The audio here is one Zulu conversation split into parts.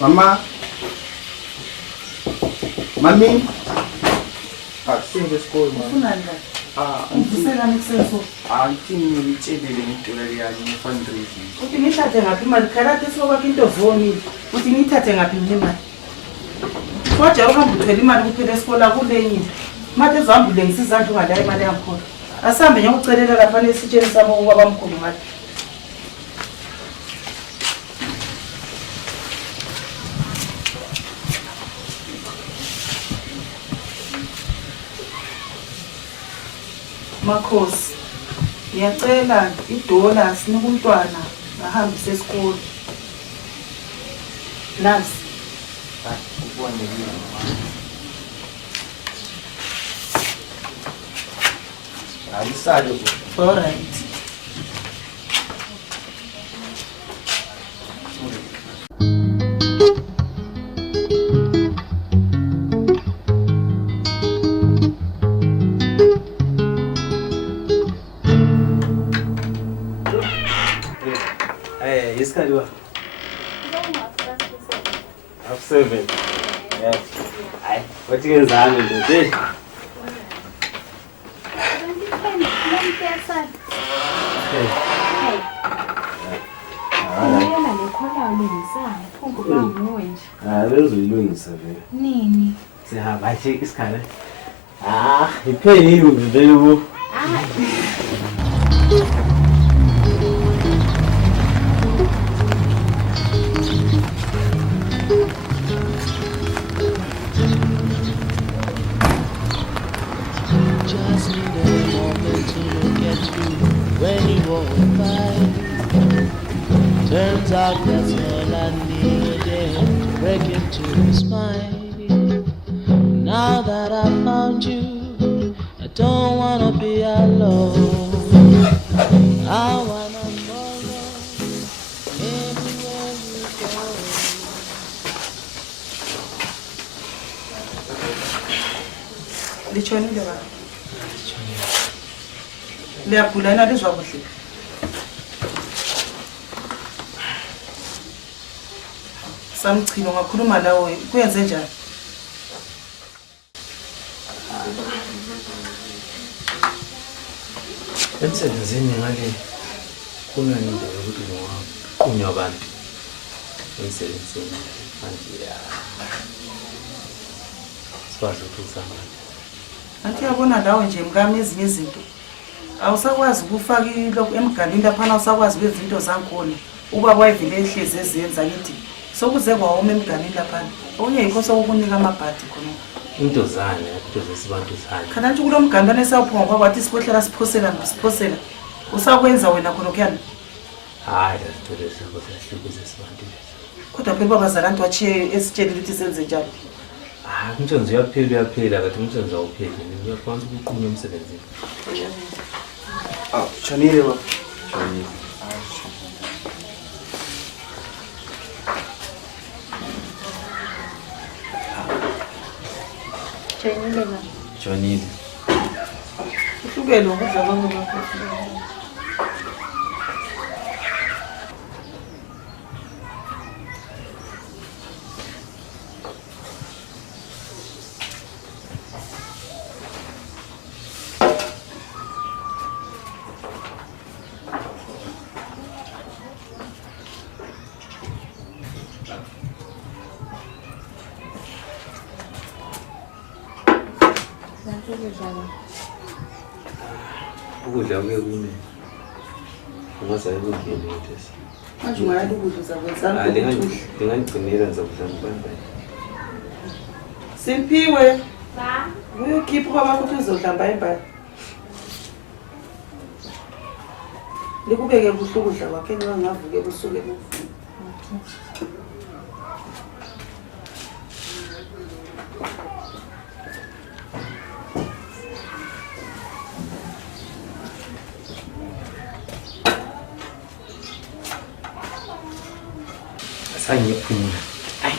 Mama. Mami. Akusenze esikole mama. Ufunani la? Ungiselani kusenzo? Anti ngitshelele ngitolele yani fundraising. Uthi ngithathe ngaphi imali? Khalati sokwakho into zonile. Uthi ngithathe ngaphi imali? Kodwa uhamba uthwele imali kuphela esikole akulenye. Manje ezihambile ngisizandla ungalaye imali yakhona. Asambe ngiyakucelela lapha nesitsheni sami ukuba bamkhulu mali. Makhosi, ngiyacela idola sinike umntwana ahambise esikole. Nasi. Ubone yini mama? Ayisale ku. All right. Isikhathi wa? Half 7. Yeah. Hayi, wathi kenzani nje? Bezuyilungisa vele. Nini? Sihamba nje isikhathi. Ipheli vele bu. Just need a moment to look at you when you walk by. Turns out that's all I needed to break into a smile. Now that I found you, I don't wanna be alone. I wanna follow everywhere you go. Lichonile baba. Liyagula na lizwa kuhle. Samchilo ngakhuluma lawe kuyenze njani? Emsebenzini ngale kunendlela ukuthi ngiqunywa abantu emsebenzini manje sikwazi ukusama. Athi yabona lawe nje mkami ezinye izinto. Awusakwazi ukufaka lokho emgalini lapha awusakwazi kwezinto zankona. Uba kwayivile ehlezi ezenza ngithi sokuze kwawoma emgalini lapha. Onye yikho sokukunika amabhadi khona. Into zane into zesibantu zane. Khana nje kulomgandane esawuphonga kwathi sipohlela siphosela. Usakwenza wena khona kuyani? Hayi asithole sabo sihlukuze sibantu. Kodwa phela babazalana wachiye esitshela ukuthi senze njalo. Umthunzi uyaphela kathi umthunzi awupheli. Ngiyakwazi ukuqunywa emsebenzini. Shonile baba. Shonile. Joinile baba. Shonile. Uhlukele ukudla kwami bakho. Ukudla kune. Ungazayi ukudla nje. Manje ungayala ukudla zakwenzani? Ngingangcinela ngizakudla ngibamba. Simpiwe. Ba. Uyokhipha kwabakho ukuthi uzohlamba imbali. Likubeke kuhle ukudla kwakhe ngavuke kusuke kuvuka. Sangiphumula. Ay.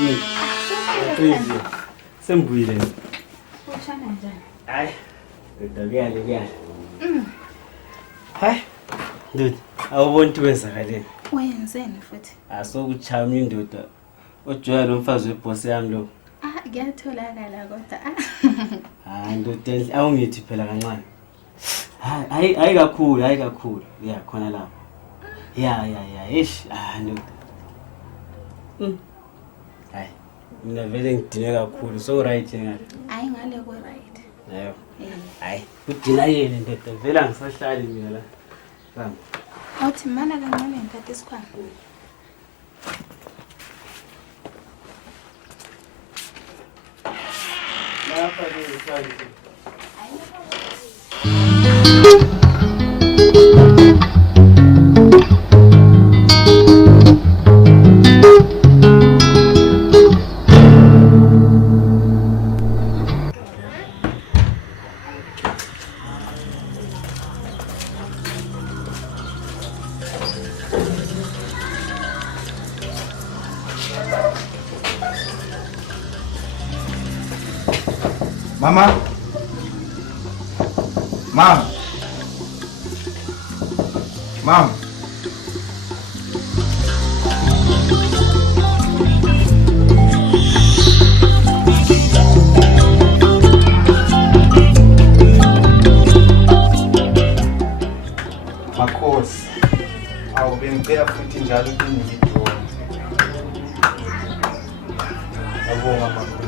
Please. Sembuyile. Ushana njani? Hayi. Kuyale. Hayi. Ndoda, awuboni ukuthi wenzakaleni. Wenzeni futhi? Asokuchama indoda. Ojoya lo mfazi weboss yami lo. Kuyatholakala kodwa. Ndoda enhle, awungithi phela kancane. Hayi kakhulu. Ya khona lapho. Ya. Eish, ndoda. Hayi. Mina vele ngidine kakhulu, so right ngale. Hayi ngale ku right. Hayo. Hayi, udina yini ndoda? Vele angisahlali mina la. Sami. Awuthi mana kancane ngithatha isikhwama. Lapha ke isali. Mama. Mom. Makhosi. Awubengicela futhi njalo ukungidona. Abonga makhosi.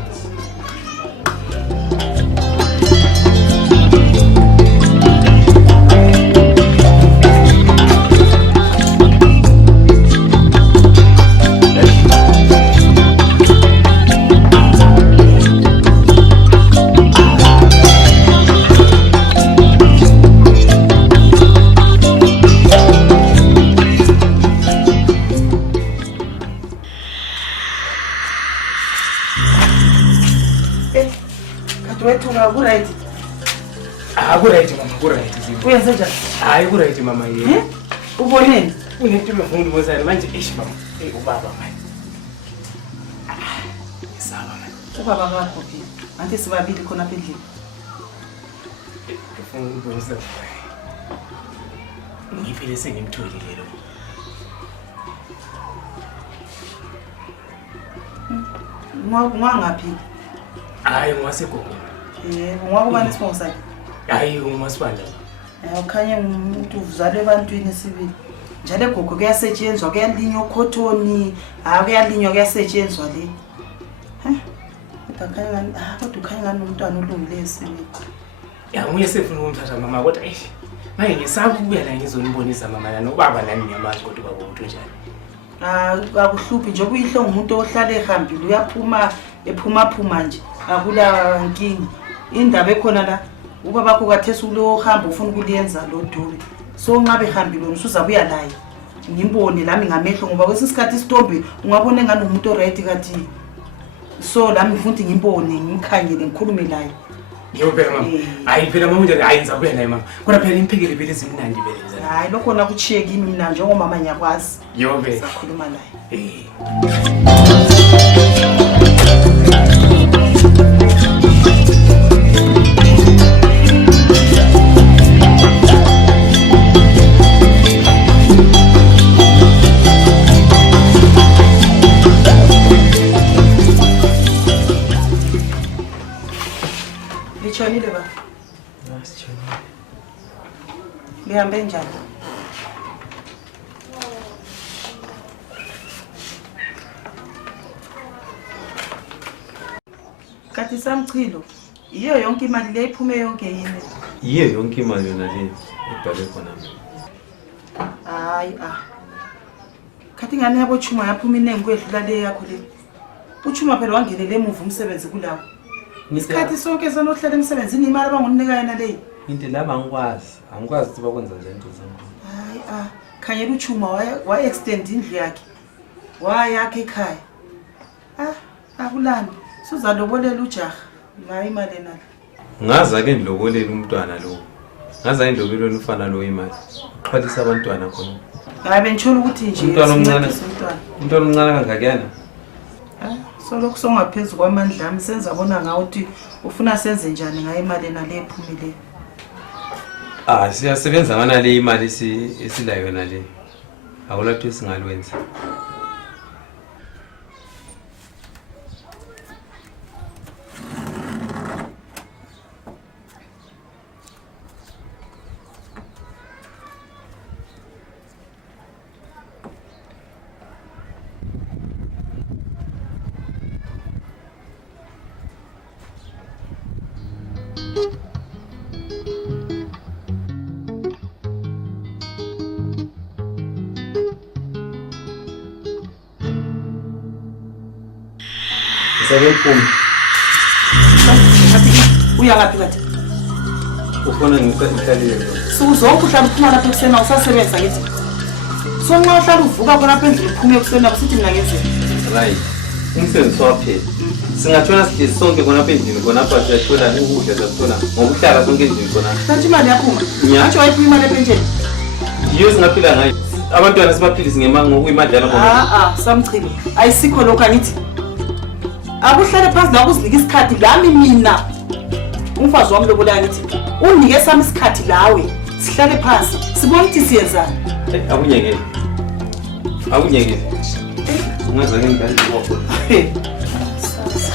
Right. Right mama, right. Uyenze njani? Hayi right mama yini. Uboneni? Unento befunda ubonzana manje mama. Ubaba manje. Yesaba manje. Ubaba wakho phi? Anti sibabili khona apha endlini. Ngifuna ukubonisa. Ngiphile sengimtholile lo. Ngwangaphi? Hayi ngwasegogo. Ngwakuba nesibongo sakhe. Hayi umasibanda. Ukhanye umuntu uzalwe ebantwini sibili. Njalo egogo kuyasetshenzwa, kuyalinywa ukhothoni, kuyalinywa kuyasetshenzwa le. Kodwa ukhanye ngani umntwana olungileyo sibili. Ya nguye sefuna ukumthatha mama kodwa manje ngisaba ukuya la ngizonibonisa mama la nobaba nani ngiyamazi kodwa baba umuntu njani. Akuhluphi nje kuyihlonga umuntu ohlala ehambile uyaphuma ephuma nje. Akula nkingi. Indaba ekhona la ubaba bakho kathesa ulo hamba ufuna ukuliyenza lo dube. So ngabe ehambile usuzabuya naye. Ngimbone lami ngamehlo ngoba kwesisikhathi isitombi ungabona ngani umuntu oright kathi. So lami ngifuna ukuthi ngimbone ngimkhanyele ngikhulume naye. Ngiyobheka mama. Hayi phela mama unjani hayi ngizabuya naye mama. Kodwa phela imphekele phela izimnandi phela. Hayi lokho na kuchiye kimi mina njengomama ngiyakwazi. Ngiyobheka. Sakhuluma naye. Lichonile ba? Sichonile. Lihambe njani? Kathi samchilo. Iyo yonke imali le iphume yonke yini? Yiyo yonke imali yona le ebhalwe khona. Hayi Kathi ngane yabo Chuma yaphuma inengi kwedlula le yakho le. Uchuma phela wangenele emuva umsebenzi kulawo. Isikhathi sonke sanohlala emsebenzini imali abangonika yena le. Into laba angikwazi ukuthi bakwenza nje into zonke. Hayi khanyela uChuma wa extend indlu yakhe. Wayakhe ekhaya. Akulani. Suzalobolela ujaha. Ngayi imali nala. Ngaza ke ndilobolela umntwana lo. Ngaza indobelweni ufana lo imali. Uxhwalisa abantwana khona. Hayi bengithola ukuthi nje umntwana omncane kangakuyana. Solokhu songaphezulu kwamandla ami senza bona ngawuthi ufuna senze njani ngayo imali nale ephumile. Siyasebenza ngana le imali esila yona le. Akulatho esingalwenza. Sebephuma. Uya ngaphi kathi? Ufuna ngihlalile lo. Suzonke uhlala uphuma lapha ekusena usasebenza ngithi. So nxa uhlala uvuka khona lapha endlini uphume ekusena usithi mina ngenzeni. Right. Umsebenzi waphela. Singathola sihlezi sonke khona lapha endlini khona lapha siyathola ukudla siyathola ngokuhlala sonke endlini khona. Kanti imali yaphuma? Ngisho wayiphuma imali epensheni. Yiyo singaphila ngayo. Abantwana sibaphilisi ngemanga ngokuyimadlala khona. Samchilo. Ayisikho lokho angithi. Akuhlale phansi la ukuzinika isikhathi lami mina. Umfazi wami lobola ngithi unike sami isikhathi lawe. Sihlale phansi. Sibone ukuthi siyenzani. Akunyekele. Akunyekele. Ungaze ngingale lokho. Sasa.